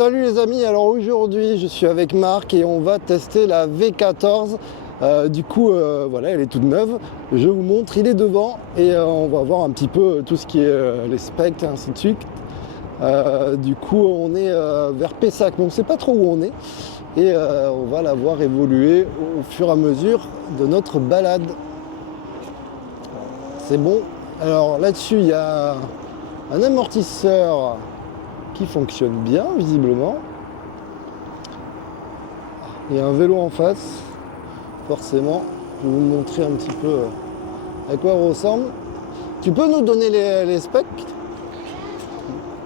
Salut les amis, alors aujourd'hui je suis avec Marc et on va tester la V14. Voilà, elle est toute neuve. Je vous montre, il est devant et on va voir un petit peu tout ce qui est les specs et ainsi de suite. On est vers Pessac, mais on ne sait pas trop où on est. Et on va la voir évoluer au fur et à mesure de notre balade. C'est bon. Alors là-dessus, il y a un amortisseur qui fonctionne bien, visiblement. Il y a un vélo en face, forcément. Je vais vous montrer un petit peu à quoi elle ressemble. Tu peux nous donner les specs ?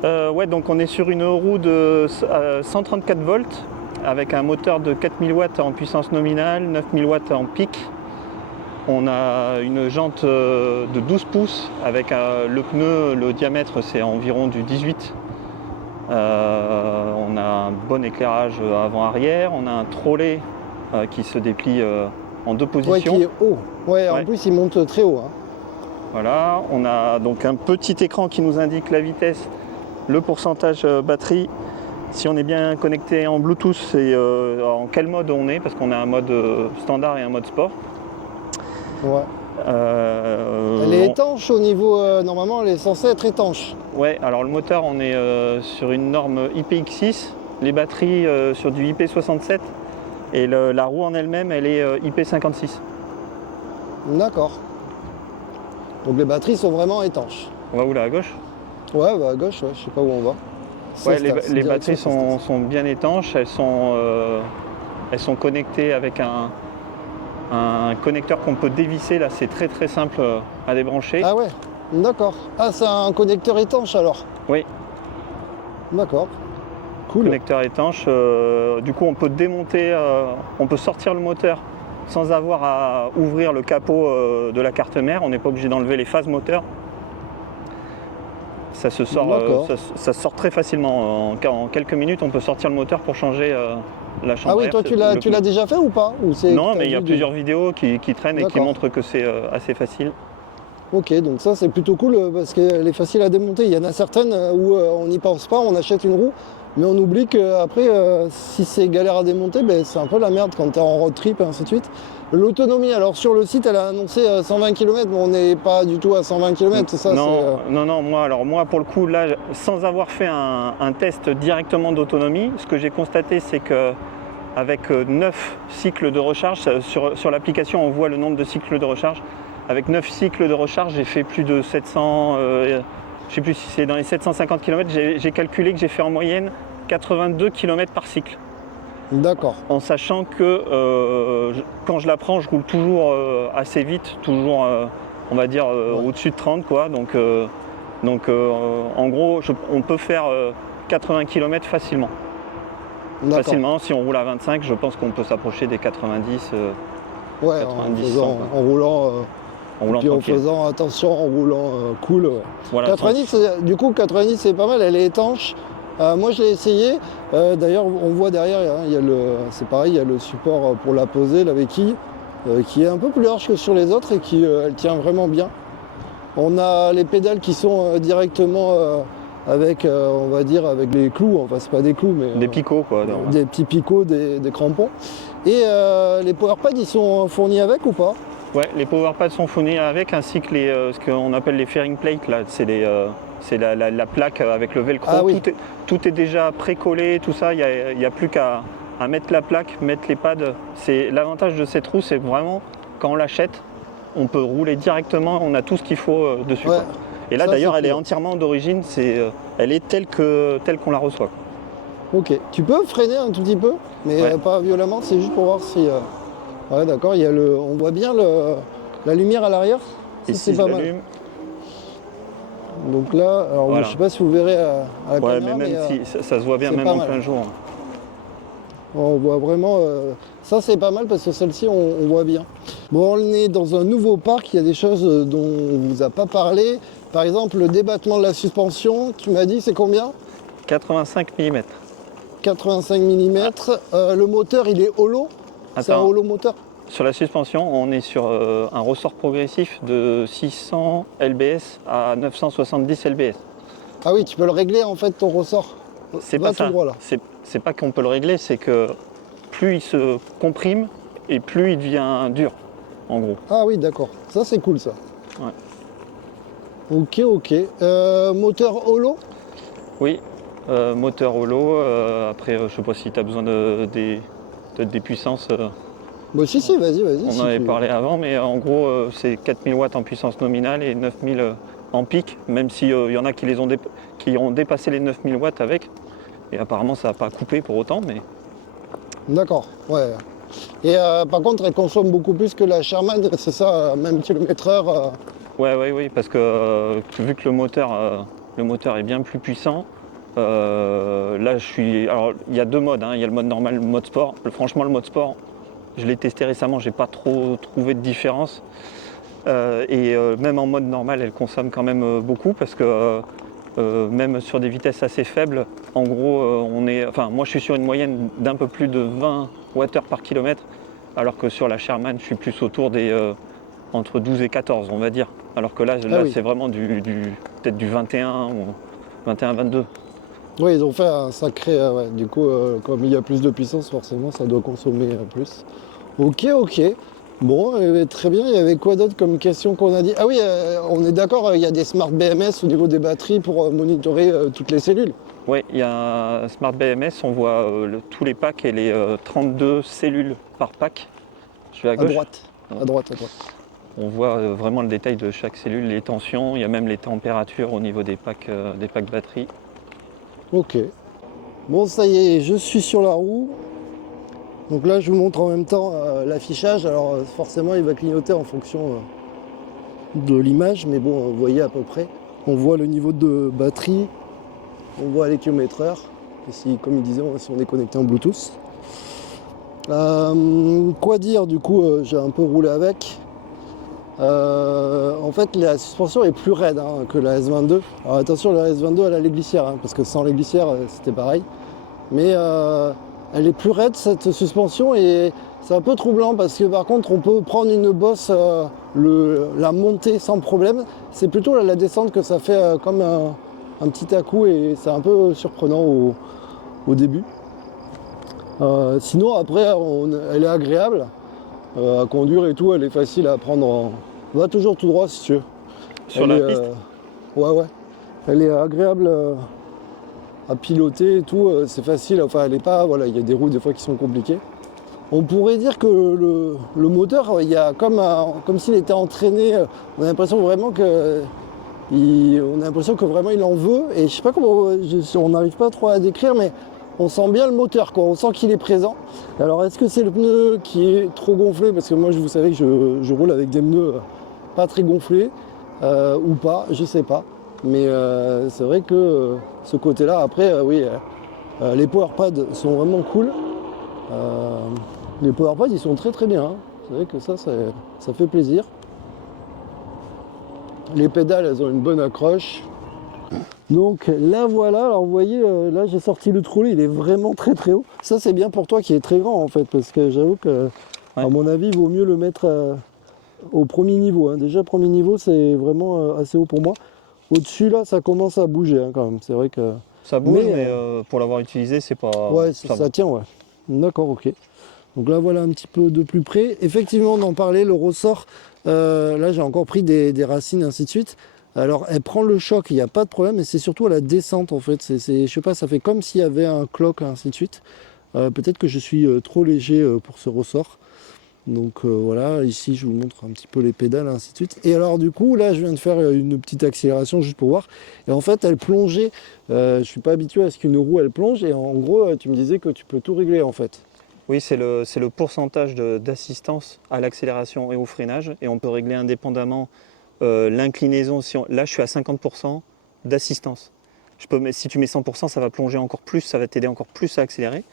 Ouais, donc on est sur une roue de 134 volts avec un moteur de 4000 watts en puissance nominale, 9000 watts en pic. On a une jante de 12 pouces avec le pneu, le diamètre c'est environ du 18. On a un bon éclairage avant-arrière, on a un trolley qui se déplie en deux positions. Ouais, qui est haut. Ouais, en plus il monte très haut. Hein. Voilà, on a donc un petit écran qui nous indique la vitesse, le pourcentage batterie. Si on est bien connecté en Bluetooth, et en quel mode on est, parce qu'on a un mode standard et un mode sport. Ouais. Elle est étanche au niveau, normalement elle est censée être étanche. Ouais, alors le moteur on est sur une norme IPX6, les batteries sur du IP67 et la roue en elle-même elle est IP56. D'accord. Donc les batteries sont vraiment étanches. On va où là, à gauche ? Ouais, bah à gauche, ouais, je sais pas où on va. Ouais, les batteries sont bien étanches, elles sont connectées avec un connecteur qu'on peut dévisser, là c'est très très simple à débrancher. Ah ouais, d'accord. Ah, c'est un connecteur étanche alors ? Oui. D'accord. Cool. Connecteur étanche, du coup on peut démonter, on peut sortir le moteur sans avoir à ouvrir le capot de la carte mère, on n'est pas obligé d'enlever les phases moteurs. Ça se sort, ça sort très facilement. En quelques minutes, on peut sortir le moteur pour changer la chambre. Ah oui, toi tu l'as déjà fait ou pas ou non, mais il y a plusieurs vidéos qui traînent et qui montrent que c'est assez facile. Ok, donc ça c'est plutôt cool parce qu'elle est facile à démonter. Il y en a certaines où on n'y pense pas, on achète une roue, mais on oublie qu'après, si c'est galère à démonter, c'est un peu la merde quand tu es en road trip et ainsi de suite. L'autonomie, alors sur le site, elle a annoncé 120 km, mais on n'est pas du tout à 120 km, c'est ça ? Non, moi pour le coup, là, sans avoir fait un test directement d'autonomie, ce que j'ai constaté, c'est qu'avec 9 cycles de recharge, sur l'application, on voit le nombre de cycles de recharge. Avec 9 cycles de recharge, j'ai fait plus de 700, je ne sais plus si c'est dans les 750 km, j'ai calculé que j'ai fait en moyenne 82 km par cycle. D'accord. En sachant que quand je la prends, je roule toujours assez vite, toujours on va dire au-dessus de 30 quoi. Donc en gros, on peut faire 80 km facilement. Facilement, si on roule à 25, je pense qu'on peut s'approcher des 90. Ouais, 90 en roulant. Puis en tranquille. faisant attention, en roulant cool. Voilà, 90, du coup 90 c'est pas mal, elle est étanche. Moi je l'ai essayé. D'ailleurs on voit derrière, hein, c'est pareil, il y a le support pour la poser, la béquille, qui est un peu plus large que sur les autres et qui elle tient vraiment bien. On a les pédales qui sont directement avec, on va dire, avec les clous, enfin c'est pas des clous mais... des picots quoi. Des petits picots, des crampons. Et les powerpads ils sont fournis avec ou pas ? Ouais, les powerpads sont fournis avec, ainsi que ce qu'on appelle les fairing plates, là, c'est la plaque avec le velcro. Ah oui. Tout est déjà pré-collé, tout ça, il n'y a plus qu'à mettre la plaque, mettre les pads. L'avantage de cette roue, c'est vraiment, quand on l'achète, on peut rouler directement, on a tout ce qu'il faut dessus. Ouais. Quoi. Et là, d'ailleurs, elle est entièrement d'origine, elle est telle qu'on la reçoit. Ok, tu peux freiner un tout petit peu, mais pas violemment, c'est juste pour voir si... Ouais, d'accord, on voit bien la lumière à l'arrière, c'est pas mal. Donc là, alors voilà. Je sais pas si vous verrez à la caméra, mais même si ça se voit bien, même en plein jour. On voit vraiment, ça c'est pas mal parce que celle-ci on voit bien. Bon, on est dans un nouveau parc, il y a des choses dont on vous a pas parlé. Par exemple, le débattement de la suspension, tu m'as dit c'est combien ? 85 mm. 85 mm, le moteur il est holo ? C'est un holo moteur ? Sur la suspension, on est sur un ressort progressif de 600 lbs à 970 lbs. Ah oui, tu peux le régler en fait ton ressort ? C'est Va pas tout ça. droit là. C'est pas qu'on peut le régler, c'est que plus il se comprime et plus il devient dur, en gros. Ah oui, d'accord. Ça, c'est cool ça. Ouais. Ok, ok. Moteur holo? Oui, moteur holo. Après, je sais pas si tu as besoin peut-être des puissances. Bah si, si, vas-y, vas-y. On si en avait tu- parlé avant, mais en gros, c'est 4000 watts en puissance nominale et 9000 en pic, même s'il y en a qui ont dépassé les 9000 watts avec. Et apparemment, ça n'a pas coupé pour autant, mais D'accord, ouais. Et par contre, elle consomme beaucoup plus que la Sherman, c'est ça, même kilomètre-heure. oui, parce que vu que le moteur est bien plus puissant, là, Alors, il y a deux modes, hein. Il y a le mode normal, le mode sport. Franchement, le mode sport, je l'ai testé récemment, j'ai pas trop trouvé de différence. Même en mode normal, elle consomme quand même beaucoup parce que même sur des vitesses assez faibles, en gros, moi je suis sur une moyenne d'un peu plus de 20 Wh par kilomètre, alors que sur la Sherman, je suis plus autour des entre 12 et 14, on va dire. Alors que là, Oui. c'est vraiment peut-être du 21 ou 21-22. Oui, ils ont fait un sacré. Ouais. Du coup, comme il y a plus de puissance, forcément, ça doit consommer plus. Ok, ok. Bon, très bien. Il y avait quoi d'autre comme question qu'on a dit? Ah oui, on est d'accord, il y a des smart BMS au niveau des batteries pour monitorer toutes les cellules. Oui, il y a un Smart BMS, on voit tous les packs et les 32 cellules par pack. Je vais à À gauche. droite. À droite, à droite. On voit vraiment le détail de chaque cellule, les tensions, il y a même les températures au niveau des packs batterie. Ok. Bon, ça y est, je suis sur la roue. Donc là, je vous montre en même temps l'affichage. Alors forcément, il va clignoter en fonction de l'image, mais bon, vous voyez à peu près. On voit le niveau de batterie, on voit les kilomètres-heure. Ici, comme il disait, si on est connecté en Bluetooth. Quoi dire, du coup, j'ai un peu roulé avec. En fait, la suspension est plus raide que la S22. Alors attention, la S22, elle a les glissières, parce que sans les glissières, c'était pareil. Mais elle est plus raide cette suspension et c'est un peu troublant parce que par contre on peut prendre une bosse la montée sans problème. C'est plutôt la descente que ça fait comme un petit à-coup et c'est un peu surprenant au début. Sinon après elle est agréable à conduire et tout, elle est facile à prendre. Va toujours tout droit si tu veux. Sur la piste. Ouais. Elle est agréable à piloter et tout, c'est facile, enfin elle est pas, voilà, il y a des roues des fois qui sont compliquées. On pourrait dire que le moteur, il y a comme s'il était entraîné, on a l'impression vraiment que vraiment il en veut, et je sais pas comment, on n'arrive pas trop à décrire, mais on sent bien le moteur, quoi. On sent qu'il est présent. Alors est-ce que c'est le pneu qui est trop gonflé, parce que moi vous savez que je roule avec des pneus pas très gonflés, ou pas, je sais pas. Mais c'est vrai que ce côté-là, après, oui, les powerpads sont vraiment cool. Les powerpads, ils sont très très bien. C'est vrai que ça fait plaisir. Les pédales, elles ont une bonne accroche. Donc là, voilà. Alors vous voyez, là, j'ai sorti le trolling, il est vraiment très très haut. Ça, c'est bien pour toi qui est très grand en fait, parce que j'avoue que, à mon avis, il vaut mieux le mettre au premier niveau. Déjà, premier niveau, c'est vraiment assez haut pour moi. Au-dessus, là, ça commence à bouger quand même. C'est vrai que. Ça bouge, mais pour l'avoir utilisé, c'est pas. Ouais, ça tient, ouais. D'accord, ok. Donc là, voilà un petit peu de plus près. Effectivement, on en parlait, le ressort. Là, j'ai encore pris des racines, ainsi de suite. Alors, elle prend le choc, il n'y a pas de problème, mais c'est surtout à la descente, en fait. Je sais pas, ça fait comme s'il y avait un cloc, ainsi de suite. Peut-être que je suis trop léger pour ce ressort. Donc voilà, ici je vous montre un petit peu les pédales, ainsi de suite. Et alors du coup, là je viens de faire une petite accélération juste pour voir. Et en fait, elle plongeait. Je suis pas habitué à ce qu'une roue elle plonge. Et en gros, tu me disais que tu peux tout régler en fait. Oui, c'est le pourcentage d'assistance à l'accélération et au freinage. Et on peut régler indépendamment l'inclinaison. Là, je suis à 50% d'assistance. Si tu mets 100%, ça va plonger encore plus, ça va t'aider encore plus à accélérer.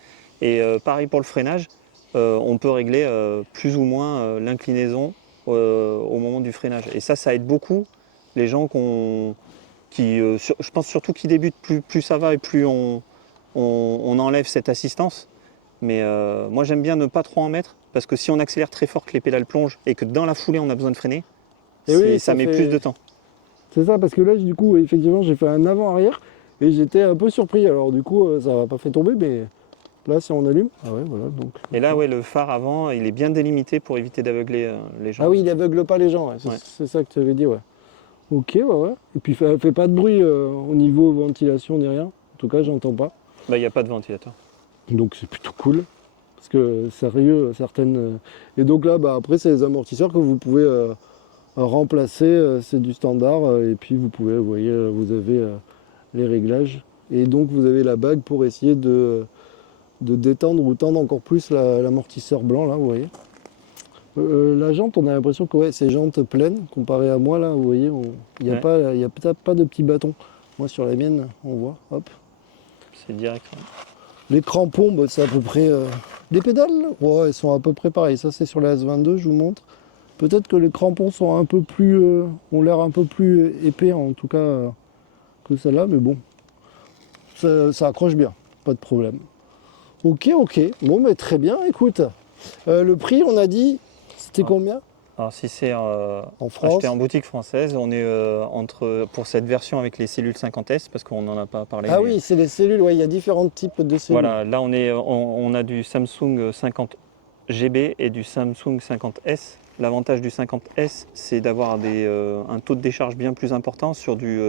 Et pareil pour le freinage. On peut régler plus ou moins l'inclinaison au moment du freinage. Et ça aide beaucoup les gens je pense surtout qui débutent, plus ça va et plus on enlève cette assistance. Mais moi j'aime bien ne pas trop en mettre, parce que si on accélère très fort, que les pédales plongent et que dans la foulée on a besoin de freiner, Et oui, ça met plus de temps. C'est ça, parce que là du coup, effectivement, j'ai fait un avant-arrière. Et j'étais un peu surpris. Alors du coup, ça m'a pas fait tomber, mais là, si on allume, ah ouais, voilà. Donc. Et là, ouais, le phare avant, il est bien délimité pour éviter d'aveugler les gens. Ah oui, il aveugle pas les gens. Ouais. Ouais. C'est ça que tu avais dit, ouais. Ok, ouais, ouais. Et puis, fait pas de bruit au niveau ventilation ni rien. En tout cas, j'entends pas. Bah, il n'y a pas de ventilateur. Donc c'est plutôt cool. Parce que sérieux, certaines. Et donc là, bah, après, c'est les amortisseurs que vous pouvez remplacer. C'est du standard. Et puis vous pouvez, vous voyez, vous avez les réglages. Et donc vous avez la bague pour essayer de détendre ou tendre encore plus l'amortisseur blanc, là, vous voyez. La jante, on a l'impression que ouais, c'est jante pleine, comparé à moi, là, vous voyez, il n'y a, Ouais. y a peut-être pas de petits bâtons. Moi, sur la mienne, on voit, hop. C'est direct. Ouais. Les crampons, bah, c'est à peu près... Les pédales, ouais, elles sont à peu près pareilles. Ça, c'est sur la S22, je vous montre. Peut-être que les crampons sont un peu plus... ont l'air un peu plus épais, en tout cas, que celle-là, mais bon. Ça accroche bien, pas de problème. Ok, ok. Bon, mais très bien, écoute. Le prix, on a dit, c'était Ah. combien Alors si c'est en France? acheté en boutique française, on est pour cette version avec les cellules 50S, parce qu'on n'en a pas parlé. Ah mais oui, c'est les cellules, ouais, il y a différents types de cellules. voilà, là on a du Samsung 50 GB et du Samsung 50S. L'avantage du 50S, c'est d'avoir un taux de décharge bien plus important. Sur du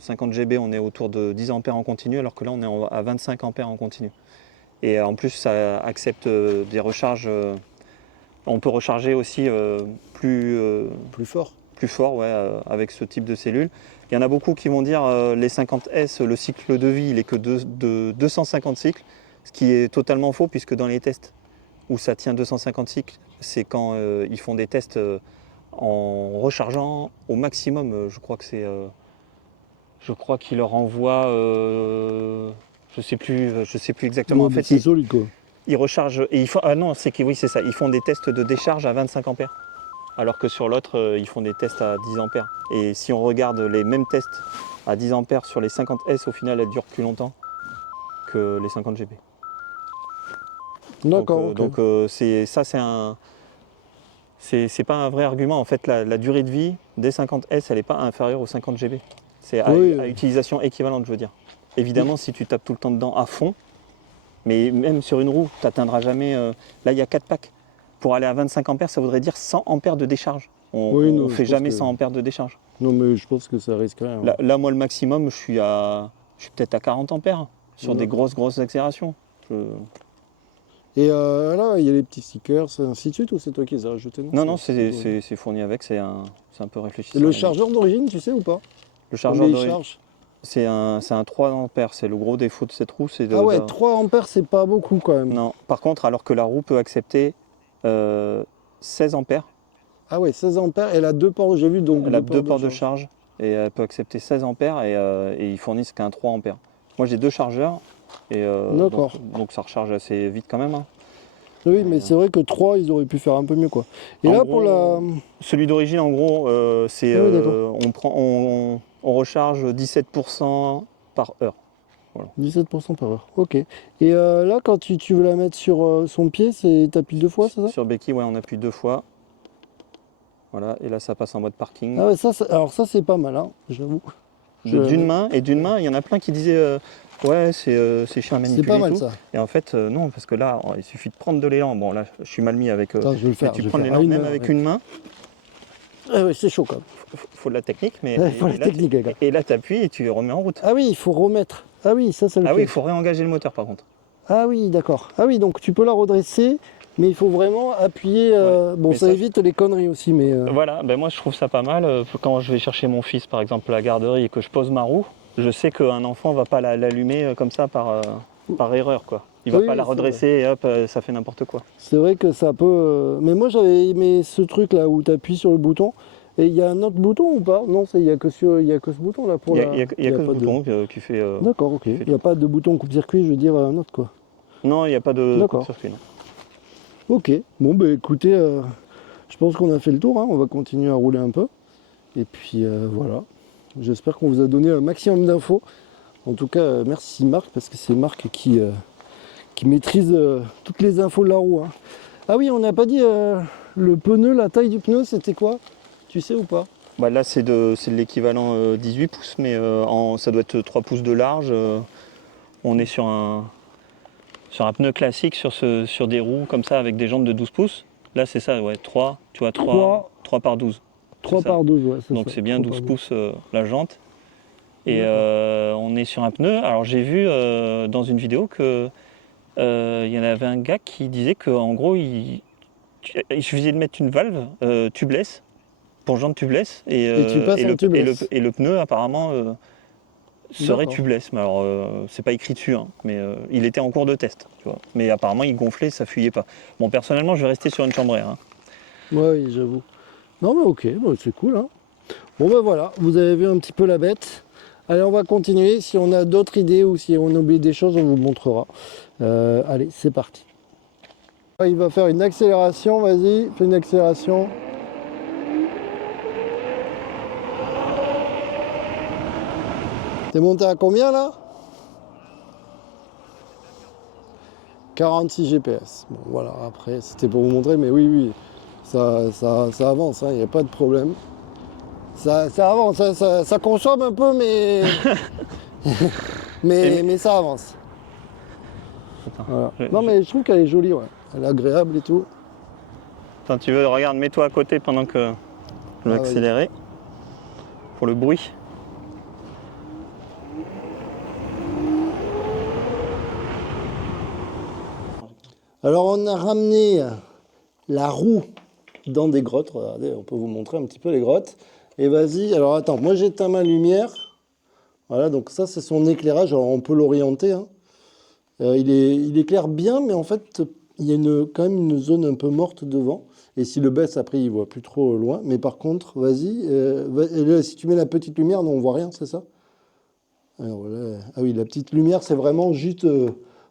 50 GB, on est autour de 10 ampères en continu, alors que là, on est à 25 ampères en continu. Et en plus, ça accepte des recharges. On peut recharger aussi Plus fort. plus fort, ouais, avec ce type de cellule. Il y en a beaucoup qui vont dire les 50S, le cycle de vie, il est que de 250 cycles, ce qui est totalement faux, puisque dans les tests où ça tient 250 cycles, c'est quand ils font des tests en rechargeant au maximum. Je crois qu'ils leur envoient, je sais plus exactement. Ouais, En bah, fait, c'est solide, quoi. ils rechargent et ah non, oui, c'est ça. Ils font des tests de décharge à 25 ampères, alors que sur l'autre, ils font des tests à 10 ampères. Et si on regarde les mêmes tests à 10 ampères sur les 50S, au final, elles durent plus longtemps que les 50 GB. D'accord, ok. Donc c'est pas un vrai argument. En fait, la durée de vie des 50S, elle n'est pas inférieure aux 50 GB. C'est Oui, à utilisation équivalente, je veux dire. Évidemment, si tu tapes tout le temps dedans à fond, mais même sur une roue, tu n'atteindras jamais. Là, il y a 4 packs. Pour aller à 25 ampères, ça voudrait dire 100 ampères de décharge. On Oui, ne non, fait je pense jamais que- 100 ampères de décharge. Non, mais je pense que ça risque rien. Ouais. Là, moi, le maximum, je suis peut-être à 40 ampères sur des D'accord. grosses accélérations. Et là, il y a les petits stickers, ainsi de suite, ou c'est toi qui les as rajoutés? Non, c'est toi. c'est fourni avec, c'est un peu réfléchi. Et le chargeur d'origine, tu sais ou pas? Le chargeur Combien il d'origine, charge? c'est un 3 ampères. C'est le gros défaut de cette roue. Ah ouais, 3 ampères, c'est pas beaucoup quand même. Non, par contre, alors que la roue peut accepter 16 ampères, Ah ouais, 16 ampères, elle a deux ports, j'ai vu, donc elle a deux deux ports de charge. charge et elle peut accepter 16 ampères et ils fournissent qu'un 3 ampères. Moi j'ai deux chargeurs et D'accord. donc ça recharge assez vite quand même. Hein. Oui, mais c'est vrai que 3, ils auraient pu faire un peu mieux, quoi. Et En là, gros, pour la... celui d'origine, en gros, c'est Ah oui, d'accord. on recharge 17% par heure. 17% par heure, ok. Et là, quand tu veux la mettre sur son pied, c'est t'appuies deux fois, c'est ça? Sur béquille, ouais, on appuie 2 fois. Voilà, et là ça passe en mode parking. Ah ouais, alors ça, c'est pas mal, hein, j'avoue. D'une main, il y en a plein qui disaient ouais, c'est chiant à C'est manipuler pas et mal, tout. ça. Et en fait, non, parce que là, il suffit de prendre de l'élan. Bon, là, je suis mal mis avec. Attends, je vais le Mais faire. tu je vais prends de faire. l'élan Une même main, avec ouais. une main, Ah ouais, c'est chaud, quand même. faut de la technique, mais Ouais, faut la technique, les gars. et là, tu appuies et tu remets en route. Ah oui, il faut remettre. Ah oui, ça le Ah oui, il piège. faut réengager le moteur par contre. Ah oui, d'accord. Ah oui, donc tu peux la redresser, mais il faut vraiment appuyer. Bon, mais ça ça- évite les conneries aussi, mais. Voilà, ben moi je trouve ça pas mal. Quand je vais chercher mon fils, par exemple, à la garderie et que je pose ma roue, je sais qu'un enfant va pas l'allumer comme ça par erreur, quoi. Il va Oui, pas oui, la c'est redresser et hop, ça fait n'importe quoi. C'est vrai que ça peut. Mais moi, j'avais aimé ce truc là où tu appuies sur le bouton. Et il y a un autre bouton ou pas? Non, il n'y a que ce bouton là pour Il la. y a que le pas de. bouton qui fait. D'accord, ok. qui Il fait n'y a pas de bouton coupe-circuit, je veux dire un autre quoi. Non, il n'y a pas de D'accord. coupe-circuit. Non. Ok. Bon, bah écoutez, je pense qu'on a fait le tour, hein. On va continuer à rouler un peu. Et puis voilà. J'espère qu'on vous a donné un maximum d'infos. En tout cas, merci Marc, parce que c'est Marc qui maîtrise toutes les infos de la roue, hein. Ah oui, on n'a pas dit le pneu, la taille du pneu, c'était quoi? Tu sais ou pas? Bah là c'est de l'équivalent 18 pouces, mais ça doit être 3 pouces de large. On est sur un pneu classique sur des roues comme ça avec des jantes de 12 pouces. Là c'est ça, ouais, 3, tu vois, 3 par 12. 3 par 12, ouais, c'est ça. Donc c'est bien 12 pouces la jante. Et D'accord. on est sur un pneu. Alors j'ai vu dans une vidéo que y en avait un gars qui disait qu'en gros il suffisait de mettre une valve tubeless pour jante tubeless Et tu passes en tubeless. et le pneu apparemment serait D'accord. tubeless. Mais alors c'est pas écrit dessus, hein, mais il était en cours de test, tu vois. Mais apparemment il gonflait, ça fuyait pas. Bon, personnellement je vais rester sur une chambre à air, hein. Ouais, oui, j'avoue. Non mais ok, bah, c'est cool, hein. Bon ben voilà, vous avez vu un petit peu la bête. Allez, on va continuer. Si on a d'autres idées ou si on oublie des choses, on vous montrera. Allez, c'est parti. Il va faire une accélération, vas-y, fais une accélération. T'es monté à combien là? 46 GPS. Bon voilà, après c'était pour vous montrer, mais oui, oui, ça avance, il n'y a pas de problème. Ça avance, ça consomme un peu, mais, mais ça avance. Attends, Voilà. Non mais je trouve qu'elle est jolie, ouais. Elle est agréable et tout. Attends, tu veux, regarde, mets-toi à côté pendant que je vais accélérer pour le bruit. Alors on a ramené la roue dans des grottes. Regardez, on peut vous montrer un petit peu les grottes. Et vas-y, alors attends, moi j'éteins ma lumière. Voilà, donc ça c'est son éclairage. Alors on peut l'orienter, hein. Il éclaire bien, mais en fait il y a quand même une zone un peu morte devant. Et si le baisse après il voit plus trop loin. Mais par contre, vas-y, si tu mets la petite lumière, non on voit rien, c'est ça? Alors là, ah oui, la petite lumière c'est vraiment juste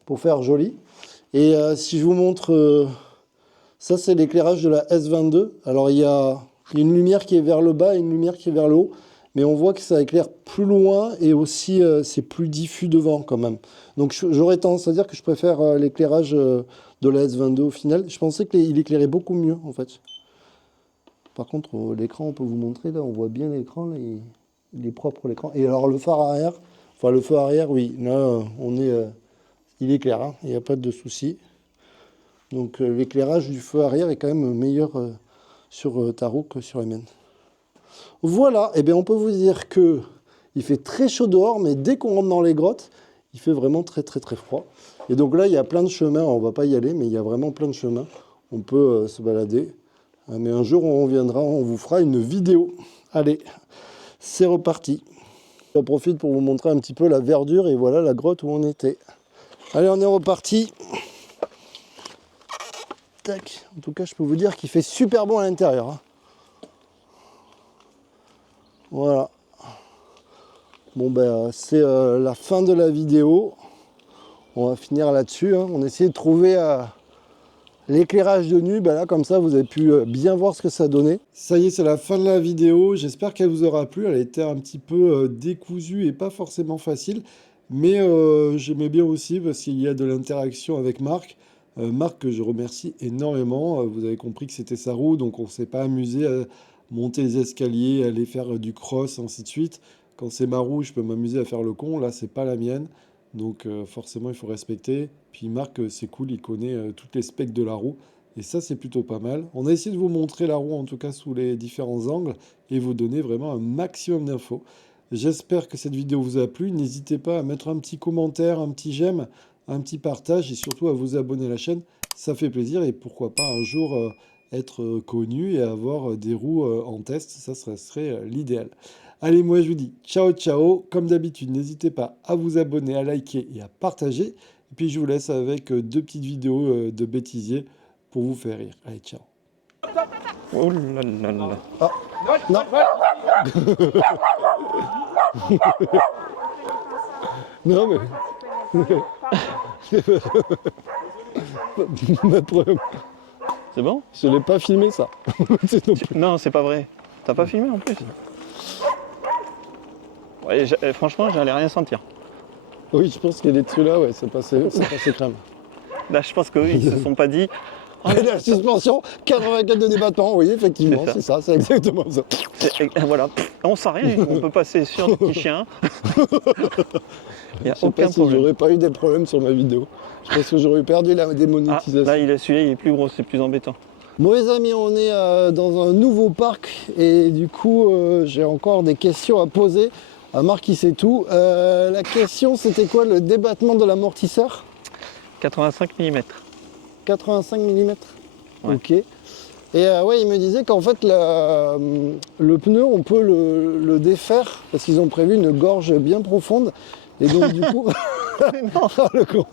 pour faire joli. Et si je vous montre, ça c'est l'éclairage de la S22. Alors il y a une lumière qui est vers le bas et une lumière qui est vers le haut. Mais on voit que ça éclaire plus loin et aussi c'est plus diffus devant quand même. Donc j'aurais tendance à dire que je préfère l'éclairage de la S22 au final. Je pensais qu'il éclairait beaucoup mieux en fait. Par contre l'écran, on peut vous montrer, là on voit bien l'écran, là, il est propre l'écran. Et alors le phare arrière, enfin le feu arrière, oui, là on est... il éclaire, hein, il n'y a pas de souci. Donc l'éclairage du feu arrière est quand même meilleur sur ta roue que sur la mienne. Voilà, et bien on peut vous dire que il fait très chaud dehors, mais dès qu'on rentre dans les grottes, il fait vraiment très très très froid. Et donc là, il y a plein de chemins, on va pas y aller, mais il y a vraiment plein de chemins. On peut se balader. Mais un jour, on reviendra, on vous fera une vidéo. Allez, c'est reparti. J'en profite pour vous montrer un petit peu la verdure et voilà la grotte où on était. Allez, on est reparti. Tac. En tout cas, je peux vous dire qu'il fait super bon à l'intérieur, hein. Voilà. Bon ben c'est la fin de la vidéo. On va finir là-dessus, hein. On essaie de trouver l'éclairage de nuit. Ben là comme ça vous avez pu bien voir ce que ça donnait. Ça y est, c'est la fin de la vidéo. J'espère qu'elle vous aura plu. Elle a été un petit peu décousue et pas forcément facile. Mais j'aimais bien aussi parce qu'il y a de l'interaction avec Marc. Marc que je remercie énormément. Vous avez compris que c'était sa roue, donc on ne s'est pas amusé à monter les escaliers, aller faire du cross, ainsi de suite. Quand c'est ma roue, je peux m'amuser à faire le con. Là, c'est pas la mienne. Donc forcément, il faut respecter. Puis Marc, c'est cool, il connaît toutes les specs de la roue. Et ça, c'est plutôt pas mal. On a essayé de vous montrer la roue, en tout cas sous les différents angles, et vous donner vraiment un maximum d'infos. J'espère que cette vidéo vous a plu. N'hésitez pas à mettre un petit commentaire, un petit j'aime, un petit partage, et surtout à vous abonner à la chaîne. Ça fait plaisir, et pourquoi pas un jour être connu et avoir des roues en test. Ça serait l'idéal. Allez, moi je vous dis ciao ciao. Comme d'habitude, n'hésitez pas à vous abonner, à liker et à partager. Et puis je vous laisse avec deux petites vidéos de bêtisier pour vous faire rire. Allez, ciao. Oh là là là. Ah, non. Non mais... Pas de problème. C'est bon? Je l'ai pas filmé ça. Non, c'est pas vrai. T'as pas filmé en plus? Ouais, franchement, j'allais rien sentir. Oui, je pense qu'il y a des trucs là, ouais, c'est passé crème. Là, je pense qu'eux, ils se sont pas dit, Et la suspension, 84 de débattement, oui, effectivement, C'est c'est ça, c'est exactement ça. Voilà, on sait rien du tout, on peut passer sur un petit chien. Il n'y a Je sais aucun pas si problème. j'aurais pas eu des problèmes sur ma vidéo. Je pense que j'aurais perdu la Ah, démonétisation. là, celui-là, il est plus gros, c'est plus embêtant. Bon les amis, on est dans un nouveau parc et du coup j'ai encore des questions à poser à Marc qui sait tout. La question c'était quoi le débattement de l'amortisseur? 85 mm. 85 mm. Ouais. Ok. Et ouais, il me disait qu'en fait le pneu on peut le défaire parce qu'ils ont prévu une gorge bien profonde et donc du coup... Non, Ah, le con.